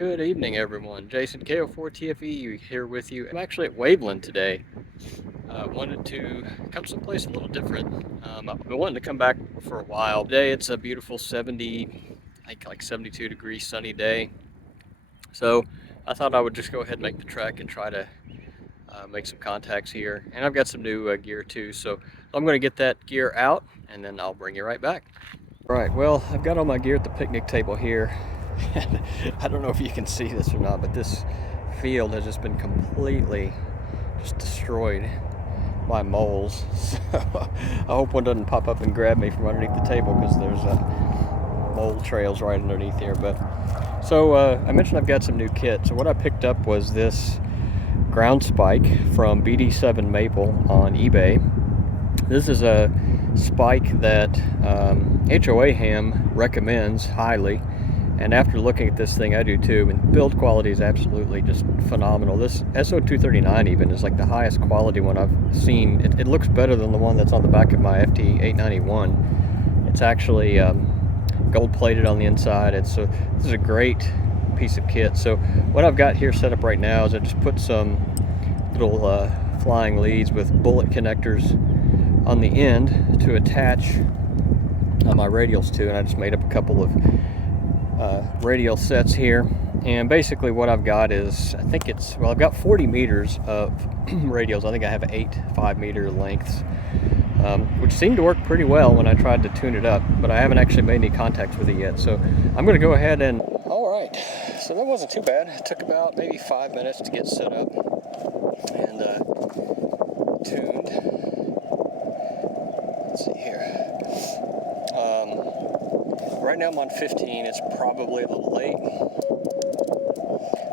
Good evening, everyone. Jason KO4TFE here with you. I'm actually at Waveland today. Wanted to come someplace a little different. I've been wanting to come back for a while. Today it's a beautiful 70, like 72 degree sunny day. So I thought I would just go ahead and make the trek and try to make some contacts here. And I've got some new gear too. So I'm going to get that gear out and then I'll bring you right back. Right, well, I've got all my gear at the picnic table here. And I don't know if you can see this or not, but this field has just been completely just destroyed by moles. So I hope one doesn't pop up and grab me from underneath the table because there's mole trails right underneath here. But so I mentioned I've got some new kit. So what I picked up was this ground spike from BD7 Maple on eBay. This is a spike that HOA Ham recommends highly, and after looking at this thing I do too, and build quality is absolutely just phenomenal. This SO239 even is like the highest quality one I've seen. It looks better than the one that's on the back of my FT-891. It's actually gold plated on the inside. This is a great piece of kit. So what I've got here set up right now is I just put some little flying leads with bullet connectors on the end to attach my radials to, and I just made up a couple of radial sets here. And basically what I've got is, I've got 40 meters of radials. I think I have 8 5-meter lengths, which seemed to work pretty well when I tried to tune it up, but I haven't actually made any contacts with it yet. So I'm going to go ahead and... Alright, so that wasn't too bad. It took about maybe 5 minutes to get set up and tuned. Let's see here. Right now I'm on 15. It's probably a little late,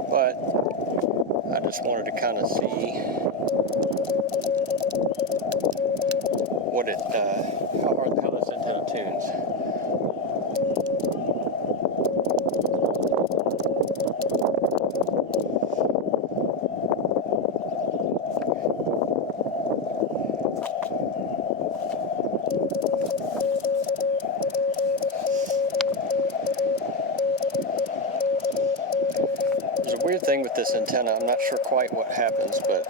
but I just wanted to kind of see how this antenna tunes. Weird thing with this antenna, I'm not sure quite what happens, but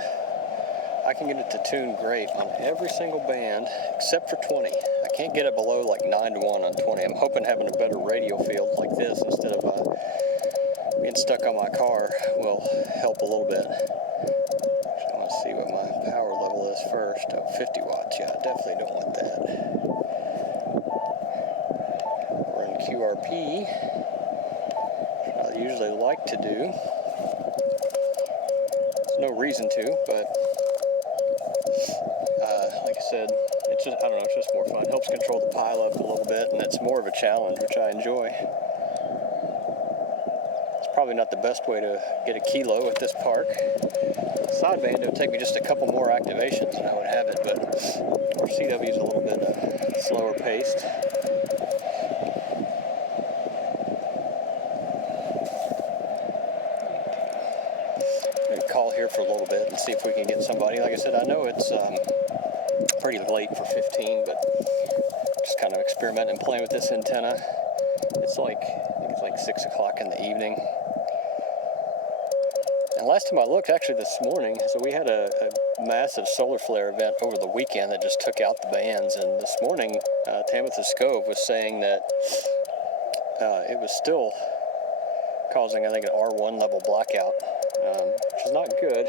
I can get it to tune great on every single band except for 20. I can't get it below like 9 to 1 on 20. I'm hoping having a better radio field like this instead of being stuck on my car will help a little bit. Actually, I want to see what my power level is first. Oh, 50 watts. Yeah, I definitely don't want that. We're in QRP, which I usually like to do. No reason to, but like I said, it's just, I don't know, it's just more fun. It helps control the pileup a little bit, and it's more of a challenge, which I enjoy. It's probably not the best way to get a kilo at this park. Sideband, it would take me just a couple more activations and I would have it, but our CW is a little bit slower paced. Call here for a little bit and see if we can get somebody. Like I said, I know it's pretty late for 15, but just kind of experimenting and playing with this antenna. It's like, I think it's like 6 o'clock in the evening. And last time I looked, actually this morning, so we had a massive solar flare event over the weekend that just took out the bands, and this morning Tamitha Scove was saying that it was still causing, I think, an R1 level blackout. Which is not good,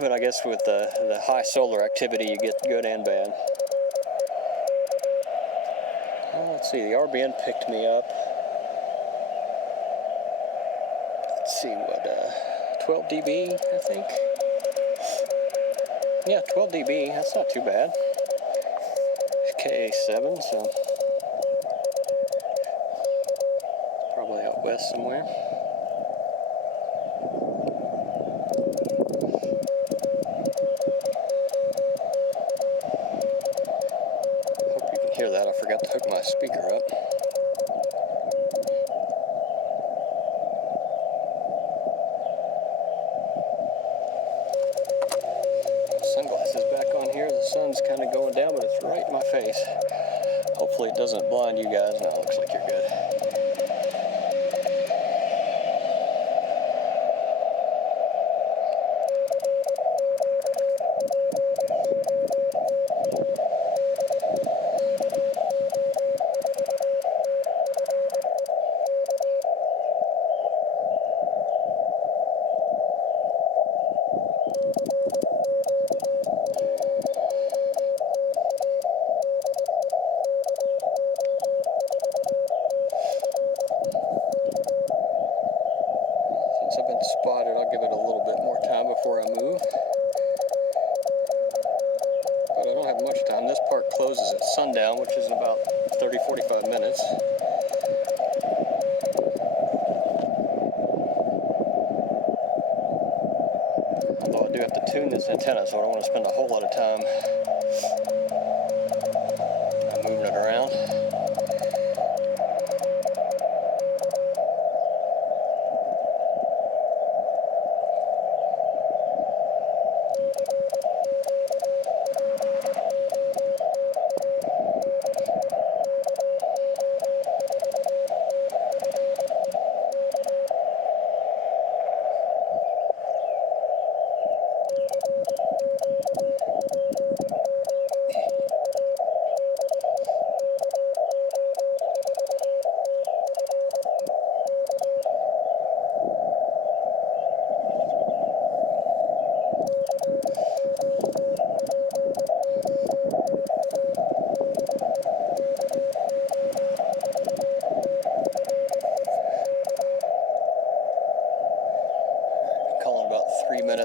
but I guess with the high solar activity you get good and bad. Let's see, the RBN picked me up. Let's see what, 12 dB, I think. Yeah, 12 dB, that's not too bad. It's KA7, so probably out west somewhere. Hear that? I forgot to hook my speaker up. Sunglasses back on here. The sun's kind of going down, but it's right in my face. Hopefully it doesn't blind you guys. No, it looks like you're good. spotted. I'll give it a little bit more time before I move. But I don't have much time. This park closes at sundown, which is in about 30-45 minutes. Although I do have to tune this antenna, so I don't want to spend a whole lot of time moving it around.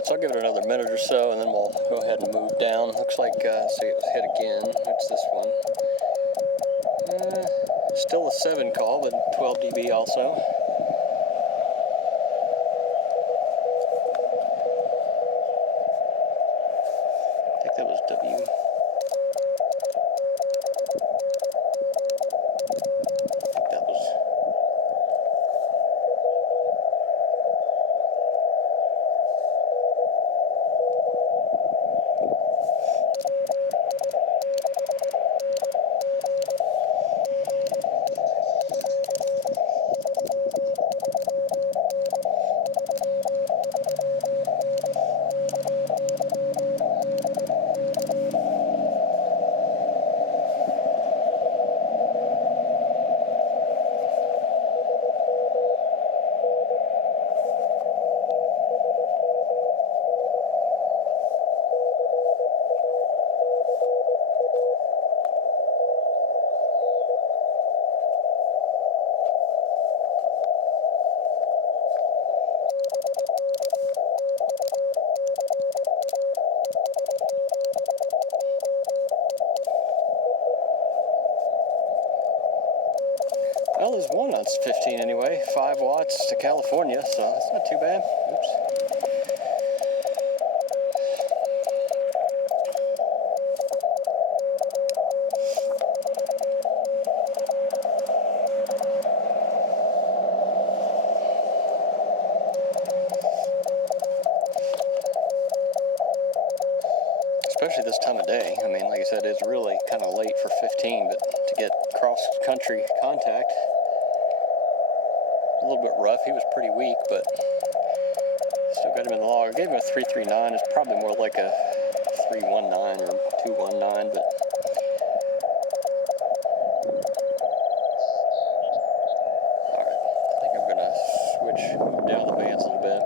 I'll give it another minute or so, and then we'll go ahead and move down. Looks like, see, it was hit again. What's this one? Still a 7 call, but 12 dB also. I think that was W. That was... Well, there's one that's 15 anyway, 5 watts to California, so that's not too bad. Oops. Especially this time of day. I mean, like I said, it's really kind of late for 15, but to get cross-country contact, a little bit rough. He was pretty weak, but still got him in the log. I gave him a 339. It's probably more like a 319 or 219, but all right. I think I'm gonna move down the bands a little bit.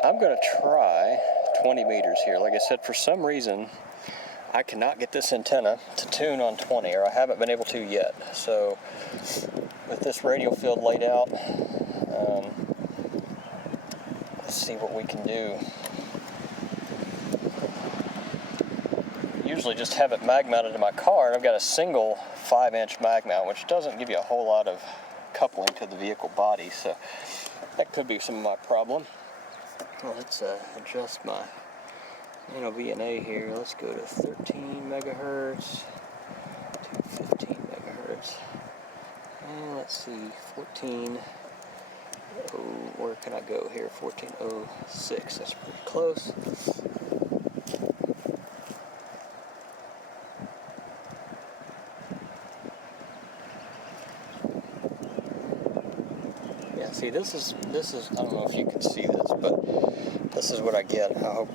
I'm going to try 20 meters here. Like I said, for some reason, I cannot get this antenna to tune on 20, or I haven't been able to yet. So, with this radial field laid out, let's see what we can do. Usually just have it mag mounted in my car, and I've got a single 5-inch mag mount, which doesn't give you a whole lot of coupling to the vehicle body, so that could be some of my problem. Well, let's adjust my VNA here. Let's go to 13 megahertz to 15 megahertz. And let's see, 14. Oh, where can I go here? 1406. That's pretty close. Yeah, see, this is. I don't know if you can see this, but this is what I get. I hope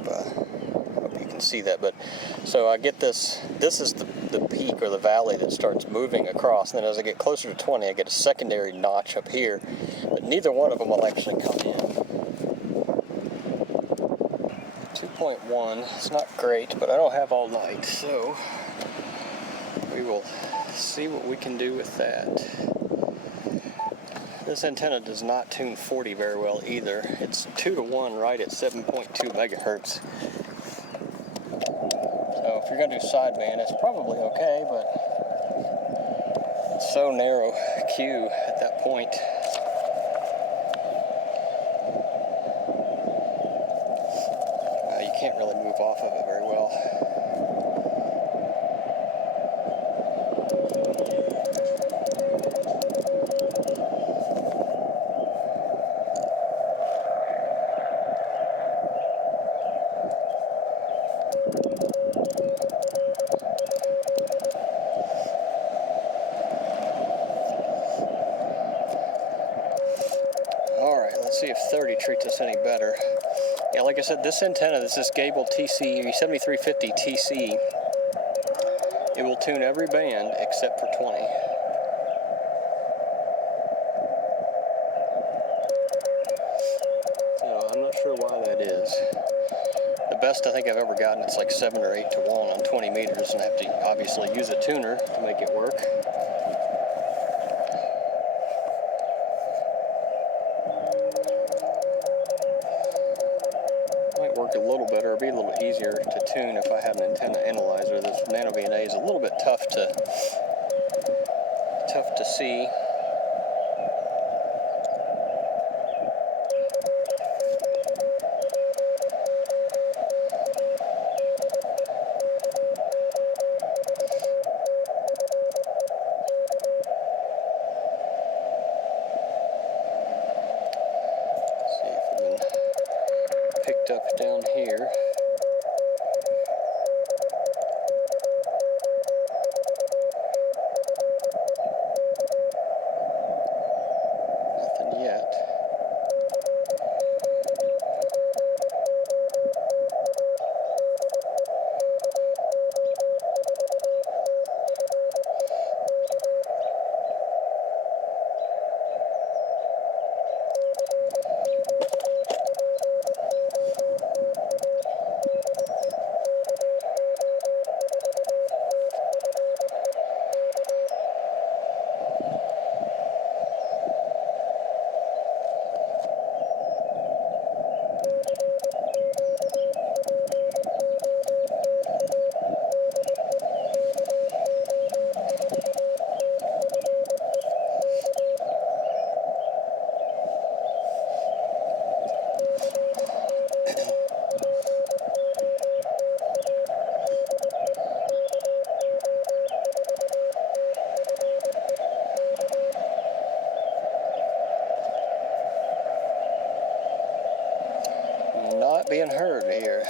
you can see that. But so I get this. This is the peak or the valley that starts moving across, and then as I get closer to 20, I get a secondary notch up here. But neither one of them will actually come in. 2.1. It's not great, but I don't have all night, so we will see what we can do with that. This antenna does not tune 40 very well either. It's 2 to 1 right at 7.2 megahertz. So if you're going to do sideband, it's probably okay, but it's so narrow Q at that point. You can't really move off of it very well. Alright, let's see if 30 treats us any better. Yeah, like I said, this antenna, this is Gabil BD7 It will tune every band except for 20. So I'm not sure why that is. The best I think I've ever gotten, it's like 7 or 8 to 1 on 20 meters, and I have to obviously use a tuner to make it work. Might work a little better, or be a little easier to tune if I have an antenna analyzer. This nano VNA is a little bit tough to see. Picked up down here. Nothing yet. Not being heard here.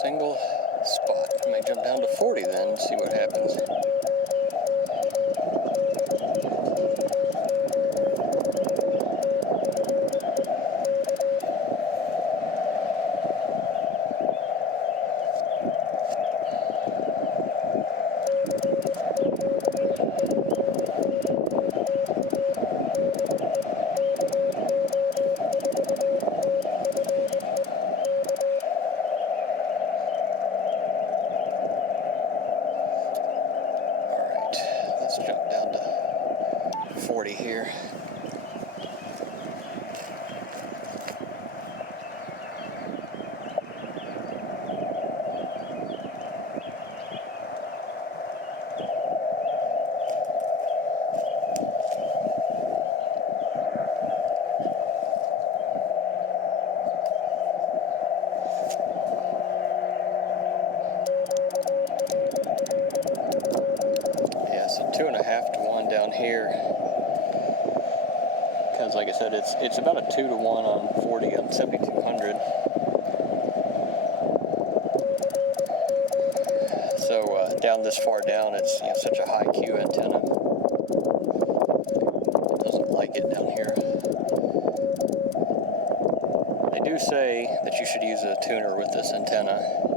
Single spot. I may jump down to 40 then and see what happens. Let's jump down to 40 here. because, like I said, it's about a 2 to 1 on 40 on 7200. So down this far down, it's such a high Q antenna. It doesn't like it down here. They do say that you should use a tuner with this antenna.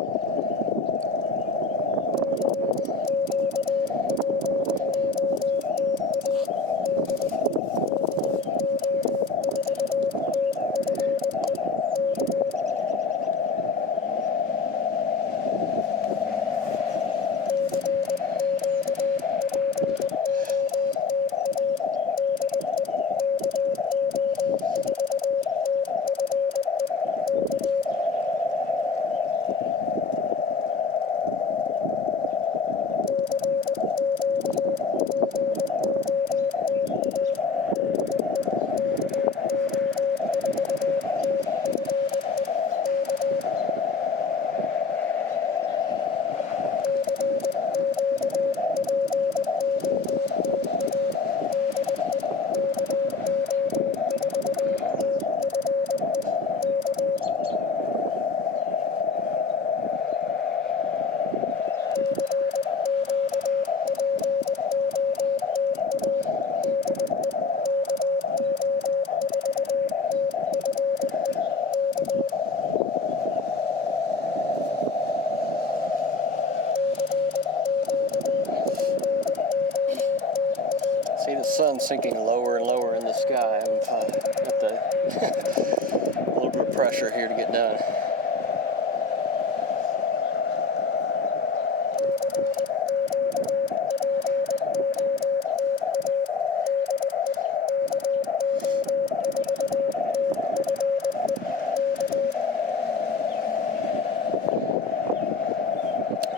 See the sun sinking lower and lower in the sky. I've got the a little bit of pressure here to get done.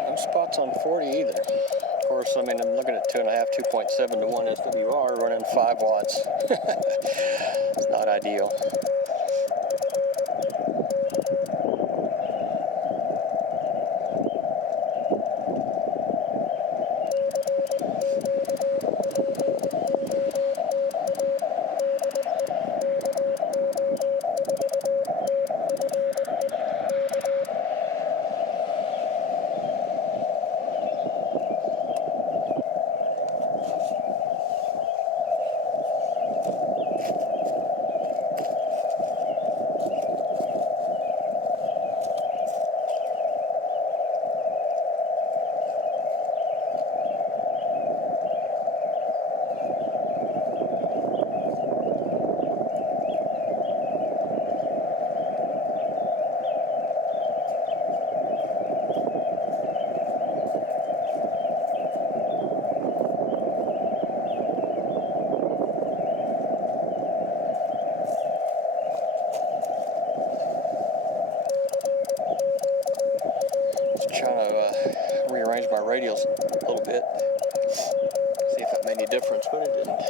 No spots on 40 either. Of course, I mean, I'm looking at 2.5, 2.7 to 1 SWR running 5 watts. It's not ideal. Trying to rearrange my radials a little bit, see if that made any difference, but it didn't.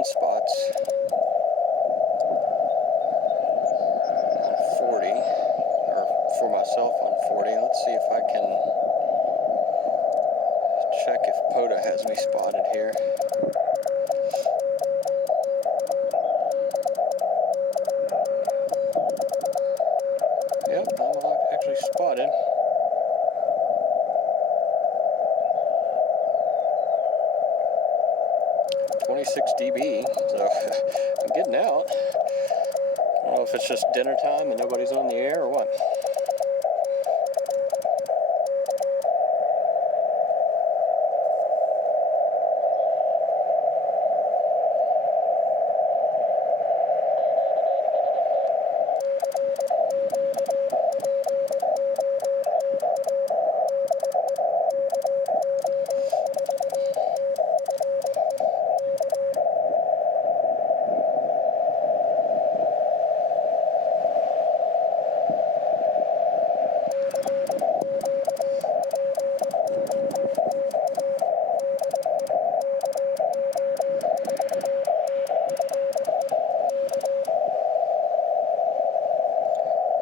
10 spots on 40, or for myself on 40. Let's see if I can check if Pota has me spotted here. Yep, I'm actually spotted. 26 dB, so I'm getting out. I don't know if it's just dinner time and nobody's on the air or what.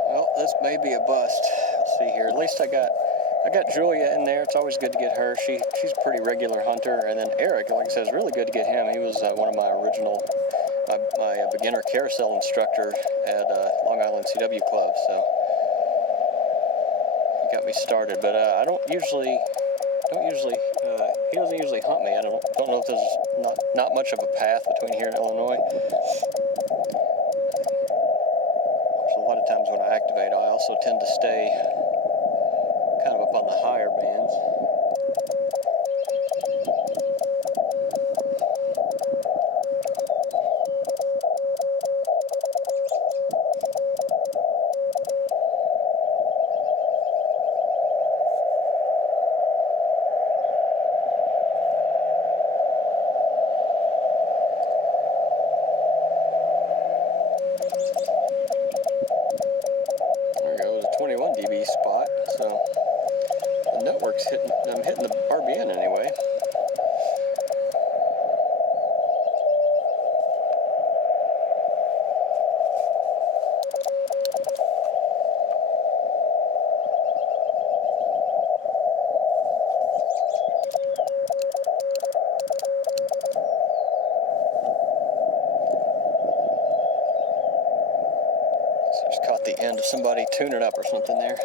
Well, this may be a bust. Let's see here. At least I got Julia in there. It's always good to get her. She's a pretty regular hunter. And then Eric, like I said, it's really good to get him. He was one of my original, my beginner carousel instructor at Long Island CW Club. So he got me started. But I don't usually. He doesn't usually hunt me. I don't know if there's not much of a path between here and Illinois. So a lot of times when I activate, I also tend to stay kind of up on the higher bands. There we go, it was a 21 dB spot, so the network's hitting, I'm hitting the RBN anyway. So just caught the end of somebody tuning up or something there.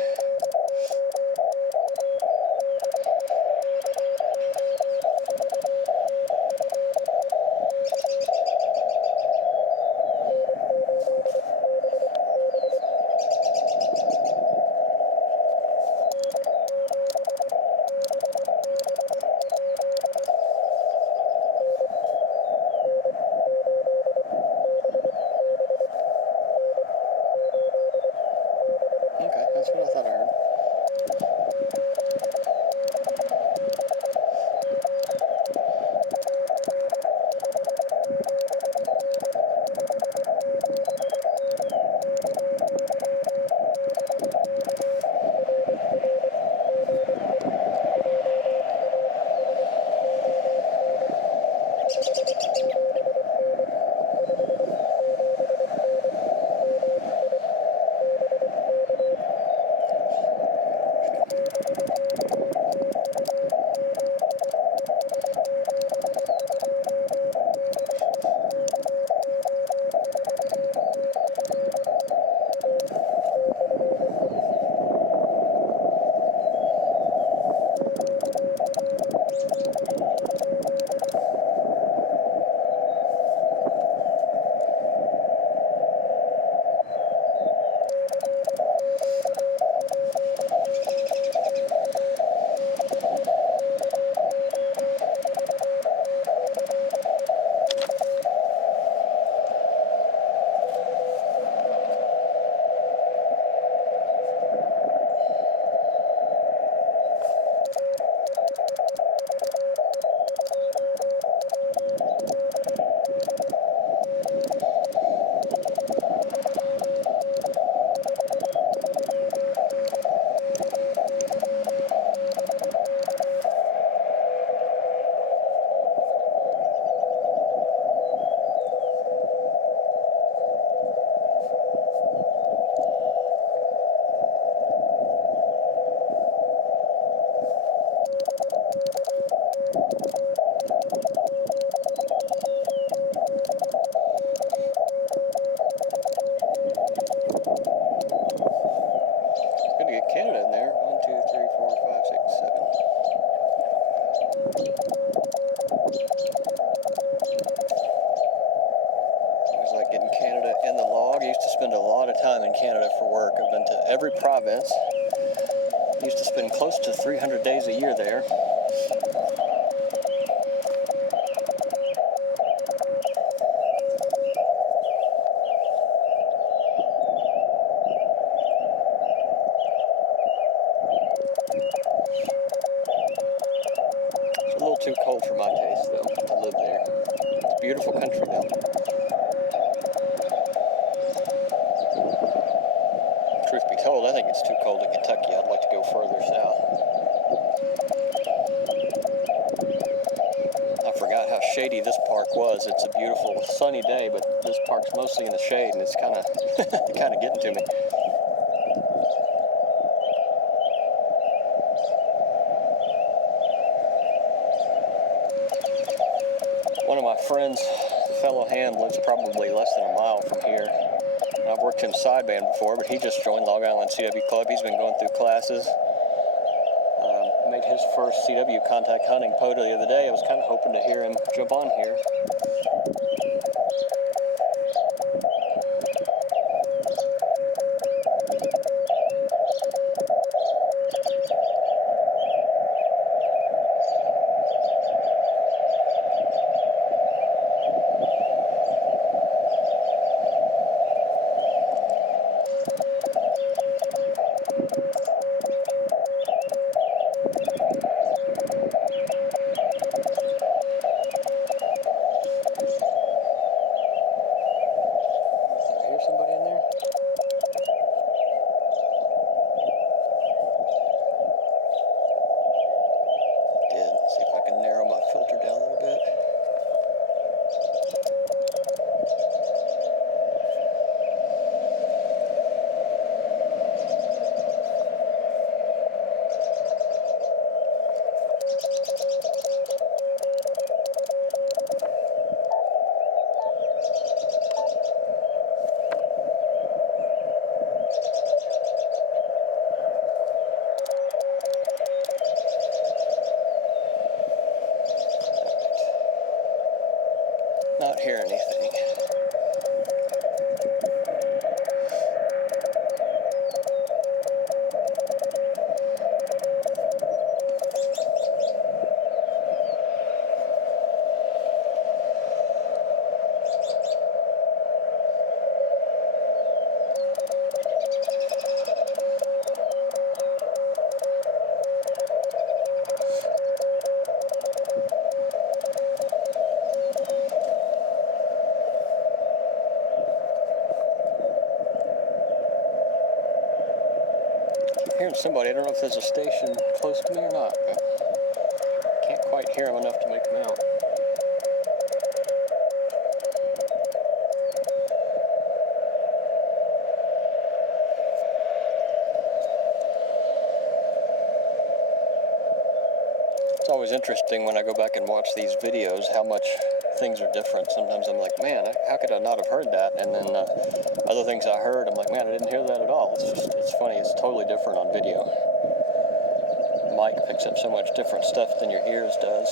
Okay, that's what I thought I heard. Always like getting Canada in the log. I used to spend a lot of time in Canada for work. I've been to every province. Used to spend close to 300 days a year there. It's a little too cold for my taste, though, to live there. It's a beautiful country, though. Truth be told, I think it's too cold in Kentucky. I'd like to go further south. I forgot how shady this park was. It's a beautiful sunny day, but this park's mostly in the shade, and it's kind of kind of getting to me. One of my friends, fellow ham, lives probably less than a mile from here. I've worked him sideband before, but he just joined Long Island CW Club. He's been going through classes. Made his first CW contact hunting Pota the other day. I was kind of hoping to hear him jump on here. Somebody in there? Did. Let's see if I can narrow my filter down a little bit. Not hear anything. Hearing somebody. I don't know if there's a station close to me or not, but can't quite hear them enough to make them out. It's always interesting when I go back and watch these videos how much things are different. Sometimes I'm like, man, how could I not have heard that? And then other things I heard, I'm like, man, I didn't hear that at all. It's funny, it's totally different on video. The mic picks up so much different stuff than your ears does.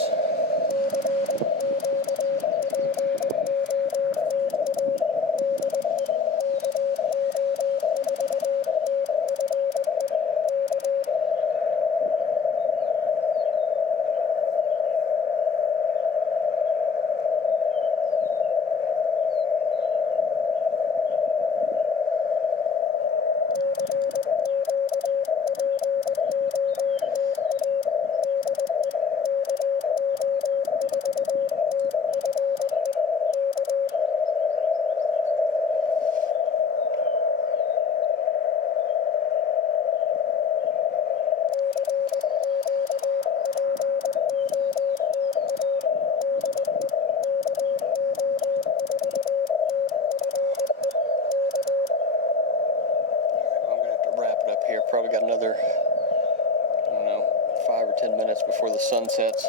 Here, probably got another, I don't know, 5 or 10 minutes before the sun sets.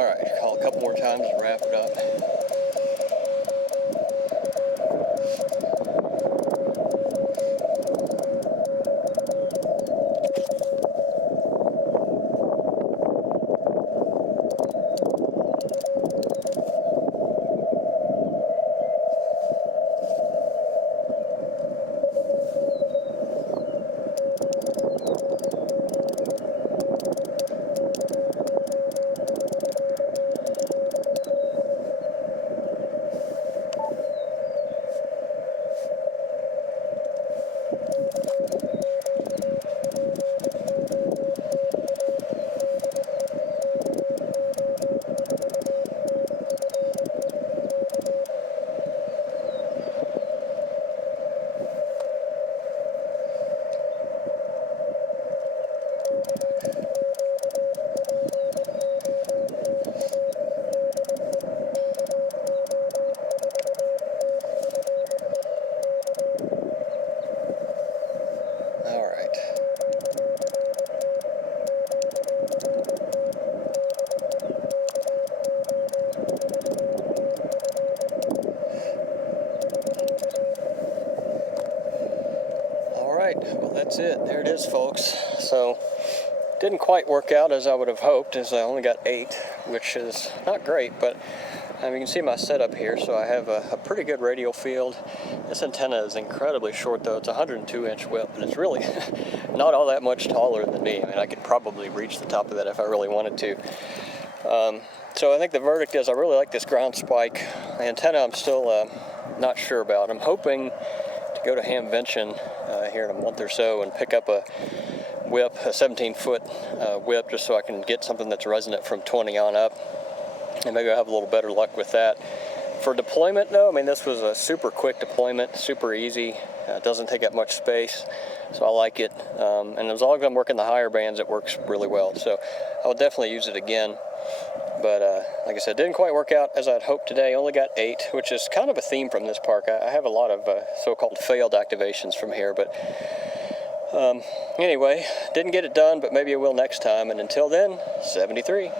All right, call a couple more times and wrap it up. All right. All right, well that's it. There it is, folks. So, didn't quite work out as I would have hoped, as I only got 8, which is not great, but you can see my setup here, so I have a pretty good radial field. This antenna is incredibly short though. It's a 102-inch whip, and it's really not all that much taller than me. I mean, I could probably reach the top of that if I really wanted to. So I think the verdict is I really like this ground spike. The antenna I'm still not sure about. I'm hoping to go to Hamvention here in a month or so and pick up a whip, a 17-foot whip, just so I can get something that's resonant from 20 on up. And maybe I'll have a little better luck with that. For deployment though, I mean, this was a super quick deployment, super easy. It doesn't take up much space, so I like it. And as long as I'm working the higher bands, it works really well. So I will definitely use it again. But like I said, didn't quite work out as I'd hoped today. Only got 8, which is kind of a theme from this park. I have a lot of so-called failed activations from here, but anyway, didn't get it done, but maybe I will next time. And until then, 73.